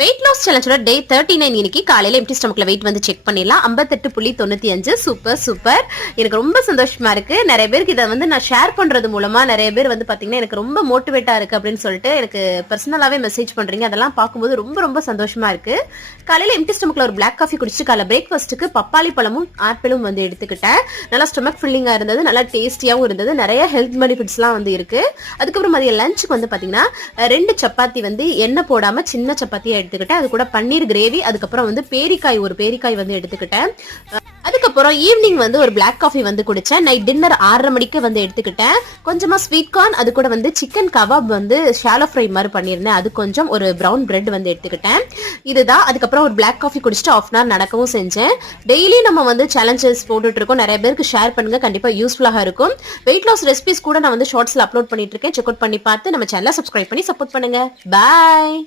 Weight loss சேலஞ்சோட டே 39 இன்னைக்கு காலையில empty ஸ்டமக்ல wait வந்து செக் பண்ணிடலாம். 58.95. சூப்பர். எனக்கு ரொம்ப சந்தோஷமா இருக்கு. நிறைய பேருக்கு இதை வந்து நான் ஷேர் பண்றது மூலமா நிறைய பேர் வந்து பாத்தீங்கன்னா எனக்கு ரொம்ப மோட்டிவேட்டா இருக்கு அப்படின்னு சொல்லிட்டு எனக்கு பர்சனலாவே மெசேஜ் பண்றீங்க. அதெல்லாம் பார்க்கும்போது ரொம்ப ரொம்ப சந்தோஷமா இருக்கு. காலையில எம்டி ஸ்டமக்ல ஒரு பிளாக் காஃபி குடிச்சு காலை பிரேக்ஃபாஸ்ட்டுக்கு பப்பாளி பழமும் ஆப்பிளும் வந்து எடுத்துக்கிட்டேன். நல்லா ஸ்டொமக் ஃபில்லிங்கா இருந்தது, நல்லா டேஸ்டியாவும் இருந்தது. நிறைய ஹெல்த் பெனிஃபிட்ஸ்லாம் வந்து இருக்கு. அதுக்கப்புறம் மதிய லஞ்சுக்கு வந்து பாத்தீங்கன்னா 2 சப்பாத்தி வந்து எண்ணெய் போடாம சின்ன சப்பாத்தியா எடுத்துக்கிட்டேன். அது கூட பன்னீர் கிரேவி, அதுக்கப்புறம் வந்து ஒரு பேரிக்காய் வந்து எடுத்துக்கிட்டேன். அதுக்கப்புறம் ஈவினிங் வந்து ஒரு பிளாக் காஃபி வந்து குடிச்சேன். நைட் டின்னர் 6:30 மணிக்கு வந்து எடுத்துக்கிட்டேன். கொஞ்சமா ஸ்வீட் கார்ன், அது கூட வந்து சிக்கன் கபாப் வந்து ஷாலோ ஃப்ரை மாதிரி பண்ணியிருந்தேன். அது கொஞ்சம் ஒரு ப்ரௌன் பிரெட் வந்து எடுத்துக்கிட்டேன். இதுதான். அதுக்கப்புறம் ஒரு பிளாக் காஃபி குடிச்சிட்டு ½ hour நடக்கவும் செஞ்சேன். டெய்லி நம்ம வந்து சேலஞ்சஸ் போட்டுட்டு இருக்கோம். நிறைய பேருக்கு ஷேர் பண்ணுங்க, கண்டிப்பா யூஸ்ஃபுல்லாக இருக்கும். வெயிட் லாஸ் ரெசிபிஸ் கூட நான் வந்து ஷார்ட்ஸ்ல அப்லோட் பண்ணிட்டு இருக்கேன். செக் அவுட் பண்ணி பார்த்து நம்ம சேனலை சப்ஸ்கிரைப் பண்ணி சப்போர்ட் பண்ணுங்க. பாய்.